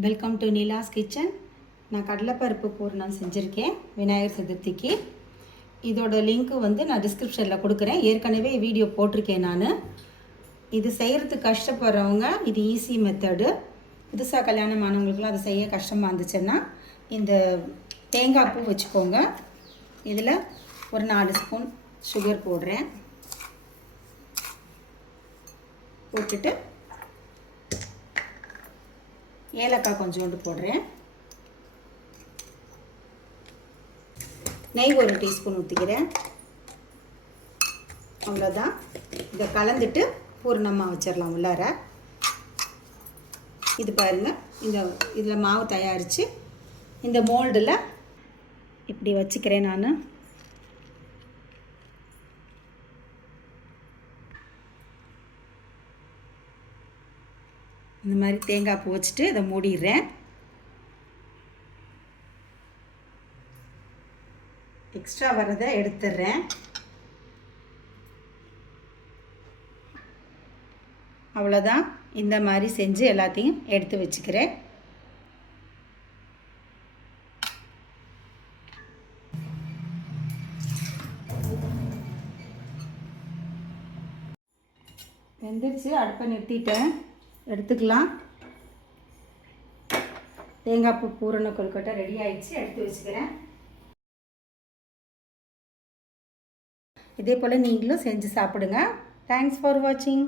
Welcome to Neela's kitchen. நான் கடலைப்பருப்பு பூரணம் செஞ்சுருக்கேன் விநாயகர் சதுர்த்திக்கு. இதோட லிங்க்கு நான் டிஸ்கிரிப்ஷனில் கொடுக்குறேன். ஏற்கனவே வீடியோ போட்டிருக்கேன் நான். இது செய்கிறதுக்கு கஷ்டப்படுறவங்க இது ஈஸி மெத்தடு. புதுசாக கல்யாணம் ஆனவங்களுக்குலாம் அது செய்ய கஷ்டமாக இருந்துச்சுன்னா இந்த தேங்காய் பூ வச்சுக்கோங்க. இதில் ஒரு 4 ஸ்பூன் சுகர் போடுறேன். போட்டுட்டு ஏலக்காய் கொஞ்சோண்டு போடுறேன். நெய் ஒரு டீஸ்பூன் ஊற்றிக்கிறேன். அவ்வளோதான். இதை கலந்துட்டு பூரணமாக வச்சிடலாம் உள்ளார. இது பாருங்கள், இதில் மாவு தயாரித்து இந்த மோல்டில் இப்படி வச்சுக்கிறேன் நான். இந்த மாதிரி தேங்காய் பூ வச்சுட்டு இதை மூடிடுறேன். எக்ஸ்ட்ரா வர்றதை எடுத்துடுறேன். அவ்வளோதான். இந்த மாதிரி செஞ்சு எல்லாத்தையும் எடுத்து வச்சுக்கிறேன். வெந்துருச்சு. அடுப்பை நிறுத்திட்டேன். எடுத்துக்கலாம். தேங்காய் பூ பூரண கொழுக்கட்டை ரெடி ஆயிடுச்சு. எடுத்து வச்சுக்கிறேன். இதே போல் நீங்களும் செஞ்சு சாப்பிடுங்க. தேங்க்ஸ் ஃபார் வாட்சிங்.